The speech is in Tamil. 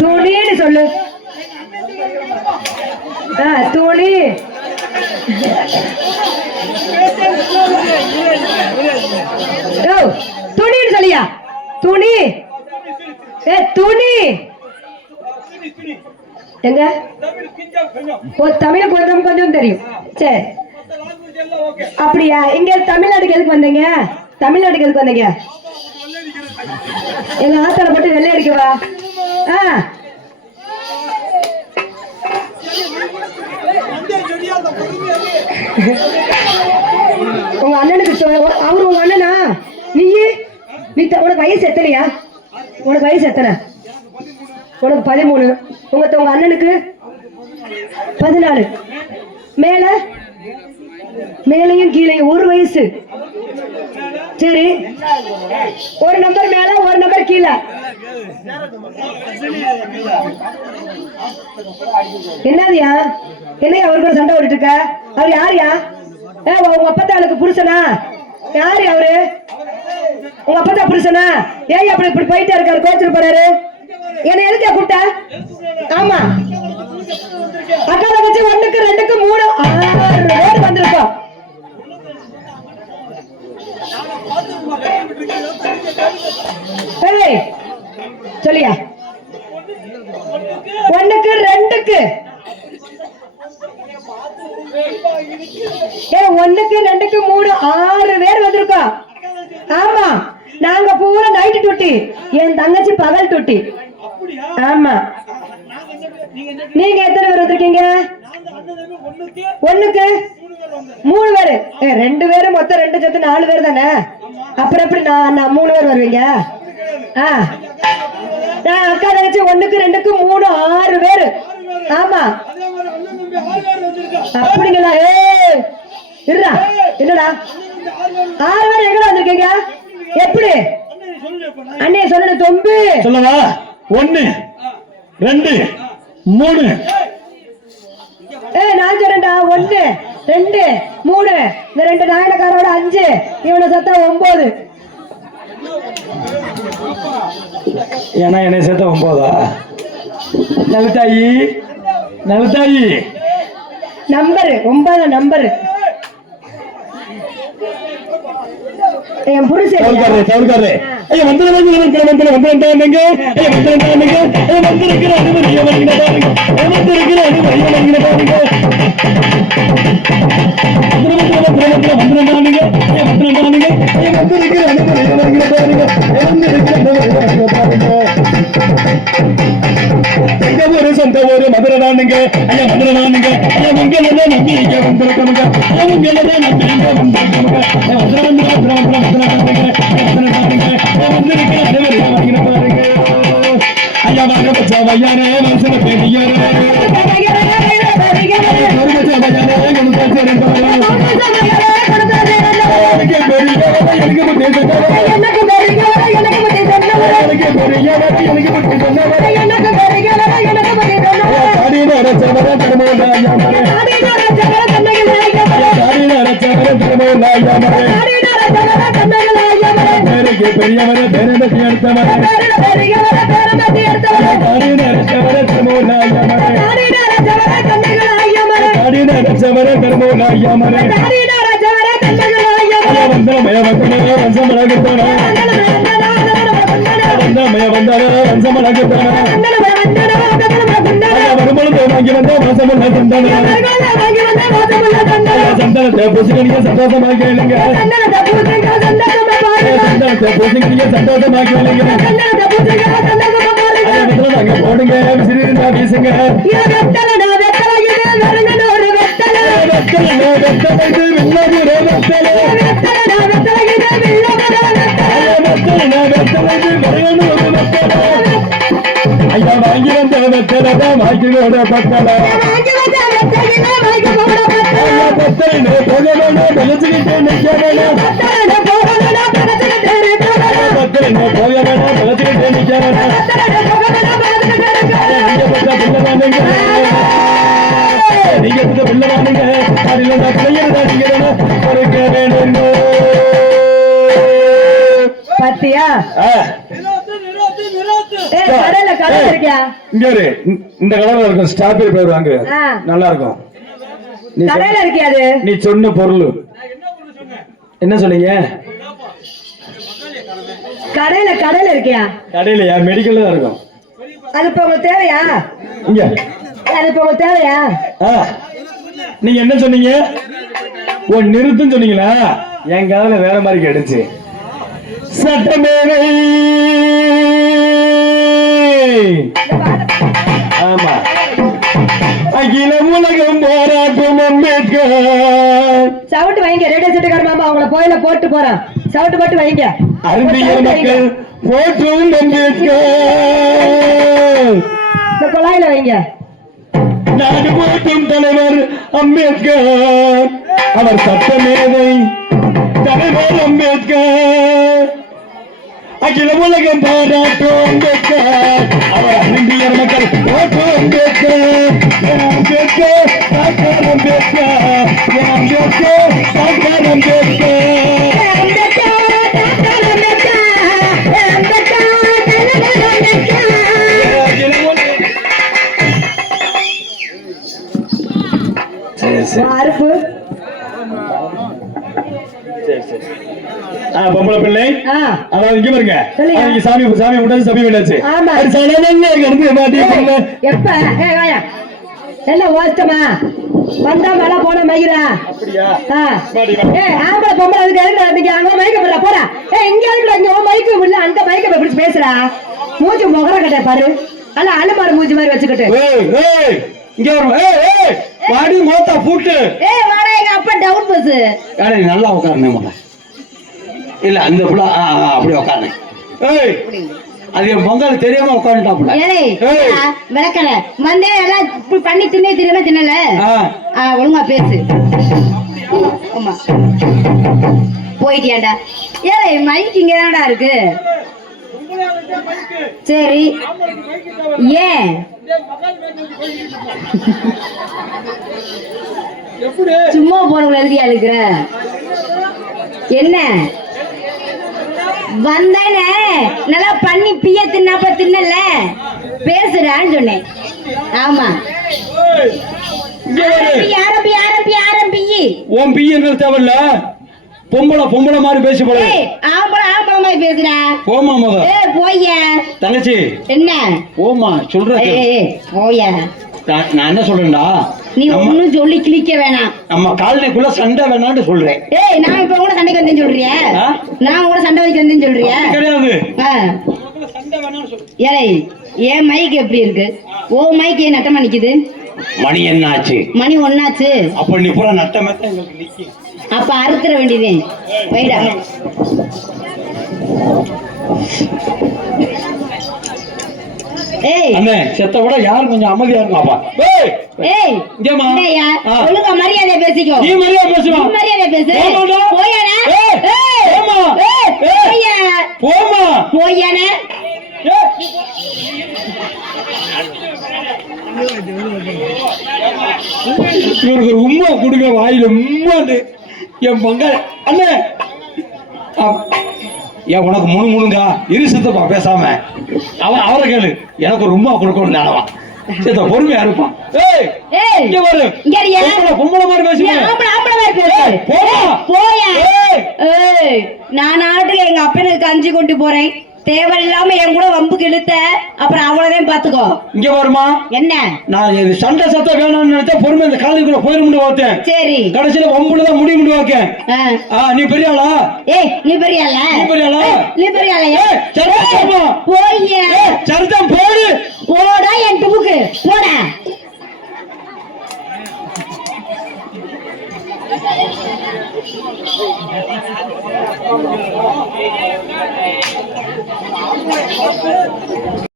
துணின்னு சொல்லு. துணி. துணின்னு சொல்லியா? துணி. துணி எங்க? தமிழ் கொஞ்சம் கொஞ்சம் தெரியும். சரி அப்படியா? இங்க தமிழ்நாட்டுக்கு எதுக்கு வந்தீங்க? தமிழ்நாட்டுக்கு எதுக்கு வந்தீங்க? எங்க ஆத்தால போட்டு வெள்ளை அடிக்கவா? உங்க அண்ணனுக்கு அவரு உங்க அண்ணனா? நீ உனக்கு வயசு எத்தனையா? உனக்கு வயசு எத்தனை? உனக்கு 13. உங்க அண்ணனுக்கு 14. மேல மேலையும் கீழையும் ஒரு வயசு. சரி, ஒரு நம்பர் மேல ஒரு நம்பர் கீழே. என்னதுயா? என்னையா அவரு கூட சண்டை ஓடிட்டு இருக்க? அவர் யாருயா? உங்க அப்பத்தாளுக்கு புருஷனா? யாரு அவரு? உங்க அப்பத்தா புருஷனா? ஏன் அப்படி இப்படி போயிட்டே இருக்காரு? கோச்சிட்டு போறாரு. என்ன எதுக்கா கூப்பிட்ட? ஆமா, அக்கா தங்கச்சி 1க்கு 2க்கு 3 6 பேர் வந்திருக்கோம். சொல்லியா? 1க்கு 2க்கு 1க்கு 2க்கு 3 6 பேர் வந்திருக்கோம். ஆமா, நாங்க பூரா நைட்டு டூட்டி, என் தங்கச்சி பகல் டூட்டி. ஆமா, நீங்க எத்தனை பேர் வந்திருக்கீங்க? 1க்கு 3 பேரு. 2 பேரு மொத்தம் 2 சேர்த்து 4 பேர் தானே. அப்புறம் எப்படி நான் 3 பேர் வருவீங்க? நான் அக்கா தங்கச்சி 1க்கு 2க்கு 3 6 பேரு. ஆமா, அப்படிங்களா? இருடா, என்னடா 6 பேர் எங்கடா வந்திருக்கீங்க? எப்படி அண்ணே சொல்லணும்? தொம்பு சொல்லவா? 1 2 3. நான் சொல்றேன்டா. 1 2 3. இந்த 2 நாயனக்காரோட 5, இவனை சத்தா 9. ஏன்னா என்னை சேர்த்த 9ஆ? நலத்தாயி நலத்தாயி நம்பர் 9 நம்பர். என் புருஷன் தவறுக்காரே. ஐயா வந்து வந்திருக்கிற சொந்த ஊரு மதுரை தானுங்க. ஐயா மதுரை தானுங்க. ஐயா உங்களதான் நம்பி இங்க வந்திருக்கணுங்க. உங்களதான் நம்பி இங்க வந்திருக்கணுங்க. ஐயா வாங்க பச்சா வையானே மனசுல பெரியாரே பெரியவர பேரம்பத்தி எடுத்தவர சந்தனத்தை பூசிக்கணிக்க சந்தோஷமாக கேளுங்க. சந்தோஷமாக கேளுங்க. போடுங்க விசிறிருந்தா வீசுங்க. ஐயா வாங்கி வந்த வெத்தலதான் வாங்கினோட பத்தல பத்தலை போகணும் வெளிச்சுக்கிட்டு நிக்க வேணும். பத்தலை போகணும் வெளிச்சுக்கிட்டு நிக்க வேணும். நீங்க பிள்ளைவானுங்க பாத்தியா? கடையில இருக்கியா? இங்க இரு. இந்த கலர்ல இருக்கும் ஸ்ட்ராபெரி பேர் வாங்கு. நல்லா இருக்கும். கடையில இருக்கியா? அது நீ சொன்ன பொருள் என்ன சொன்னீங்க? கடையில இருக்கியா? கடையிலயா? மெடிக்கல்ல தான் இருக்கும். அது இப்ப உங்களுக்கு தேவையா? இங்க அது இப்ப உங்களுக்கு தேவையா? நீங்க என்ன சொன்னீங்க? ஓ நிறுத்துன்னு சொன்னீங்களா? என் காதுல வேற மாதிரி கேட்டுச்சு. சட்டமேதை. ஆமா. அகில உலகம் போராட்டம் அம்பேத்கர். சவுண்ட் வைங்க. ரேடியோ செட்டுக்கார மாமா அவங்கள கோயில போட்டு போறான். சவுண்ட் போட்டு வைங்க. அறிவியல் மக்கள் போற்றும் அம்பேத்கர். இந்த குழாயில வைங்க. நாடு போற்றும் தலைவர் அம்பேத்கர். அவர் சட்டமேதை தலைவர் அம்பேத்கர். அகில உலகம் பாராட்டும் அம்பேத்கர். அவர் அறிவியல் மக்கள் போற்றும் அம்பேத்கர். அம்பேத்கர் டாக்டர் அம்பேத்கர். அம்பேத்கர் டாக்டர் அம்பேத்கர். அறுப்பு பொம்பளை பிள்ளை அதாவது இங்க பாருங்க. சாமி சாமி முன்னாடி சபை வேண்டாச்சு. எப்ப என்ன ஓஷ்டமா வந்தா மழை போன மயிரா? ஆம்பளை பொம்பளை அதுக்கு எதுக்கு அங்க மயக்க போடா போடா. இங்க இங்க மயக்க முடியல அங்க மயக்க பிடிச்சு பேசுறா. மூஞ்சி முகர கட்ட பாரு. அல்ல அலுமாறு மூஞ்சி மாதிரி வச்சுக்கிட்டு இங்க வரும். வாடி மோத்தா பூட்டு. வாடா எங்க அப்பா டவுன் பஸ். நல்லா உட்காருங்க. இல்ல அந்த புள்ள அப்படி உட்காருங்க. அது என் பொங்கல் தெரியாம உட்காந்துட்டாப்புல. விளக்கல வந்தே எல்லாம் பண்ணி தின்னே தெரியாம தின்னல. ஒழுங்கா பேசு. ஆமா போயிட்டியாண்டா. மைக் இங்கதான்டா இருக்கு. சரி ஏன் சும்மா போறவங்களை எழுதியா இருக்கிற? என்ன வந்தேனே நல்லா பண்ணி பிய தின்னாப்ப தின்னல பேசுறான்னு சொன்னேன். ஆமா ஆரம்பி ஆரம்பி ஆரம்பி. உன் பியங்கள் தேவையில்ல. பொம்பளை பொம்பளை மாதிரி பேசி போல. ஆம்பளை ஆம்பளை மாதிரி பேசுறா. போமா மக. போய்ய தங்கச்சி. என்ன போமா சொல்றேன். போய்ய. நான் என்ன சொல்றேன்டா? நீ ஒண்ணும் சொல்லி கிளிக்க வேணாம். நம்ம காலனிக்குள்ள சண்டை வேணாம்னு சொல்றேன். நான் இப்ப கூட சண்டைக்கு வந்தேன்னு சொல்றியா? நான் கூட சண்டை வைக்க வந்தேன்னு சொல்றியா? கிடையாது. சண்டை வேணாம்னு சொல்றேன். ஏன் மைக் எப்படி இருக்கு? ஓ மைக் ஏன் நட்டமா நிக்குது? மணி என்ன ஆச்சு? மணி ஒன்னாச்சு. அப்ப நீ பூரா நட்டமா எங்களுக்கு நிக்கி. அப்ப அறுத்துற வேண்டியதே. வைடா. அண்ணே செத்த விட யாரும் கொஞ்சம் அமைதியா இருக்காப்பா. ஒழுங்கா மரியாதை பேசிக்கோ. நீ மரியாதை பேசுவா. மரியாதை பேசு. போயானா? போமா போயானா? இவருக்கு ஒரு உம்மா கொடுங்க வாயில உம்மாண்டு. என் பங்காளி அண்ணே ஏன் உனக்கு முழு முழுங்கா இரு சித்தப்பா பேசாம அவரை கேளு. எனக்கு ஒரு உம்மா கொடுக்கணும் நிலவா சித்த பொறுமையா இருப்பான். பொம்பளை மாதிரி பேசுவேன். நான் நாட்டுக்கு எங்க அப்பனுக்கு கஞ்சி கொண்டு போறேன். தேவையில்லாம என் கூட வம்புக்கு இழுத்த அப்புறம் அவ்வளவுதான் பாத்துக்கோ. இங்க வருமா? என்ன நான் சண்டை சத்தம் வேணும்னு நினைச்சா பொறுமை இந்த காலைக்குள்ள போயிருந்து பார்த்தேன். சரி கடைசியில வம்புலதான் முடிவு பண்ணி வாக்கேன். நீ பெரிய ஆளா? நீ பெரிய ஆளா? நீ பெரிய ஆளா? நீ பெரிய ஆளா? போய் சரிதான் போடு. போடா என் டுமுக்கு போடா.